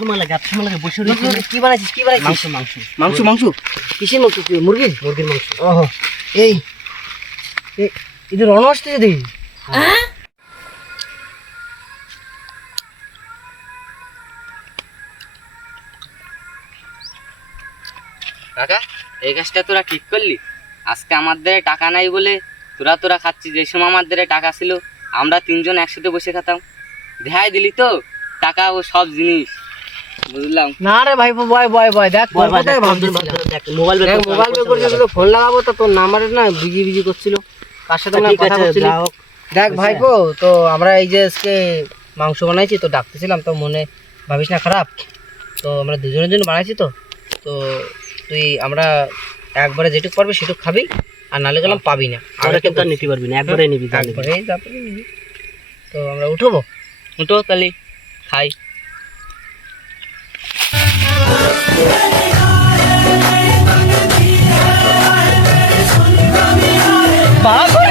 সময় লাগে বসে কি বানাইছিস মাংস মাংস মাংস মাংস কিসের মাংস? মুরগির মাংস। ওহো এই ಇದು রণ আসতেছে দেখি। কাকা এই কাজটা তোরা ঠিক করলি? আজকে আমাদের টাকা নাই বলে তোরা খাচ্ছিস। যে সময় আমাদের টাকা ছিল আমরা তিনজন একসাথে বসে খেতাম। দেখাই দিলি তো টাকা ও সব জিনিস, বুঝলাম না রে ভাই বয় বয় বয় দেখ কোথায় মোবাইল মোবাইল বের করে দিল, ফোন লাগাবো তো তোর নাম্বারে না বিজি করছিল, কার সাথে না কথা বলছিল। দেখ ভাইপো, তো আমরা এই যে আজকে মাংস বানাইছি তো ডাকতেছিলাম, তো মনে ভাবিস না খারাপ, তো আমরা দুজনের জন্য বানাইছি তো তো তুই আমরা একবারে যেটুক পারবে সেটুক খাবি, আর নালে গেলাম পাবি না। আমরা কিন্তু আর নিতে পারবি না, একবারে নিবি। তারপরে নিবি। তো আমরা উঠবো, উঠো তাহলে খাই। বাবা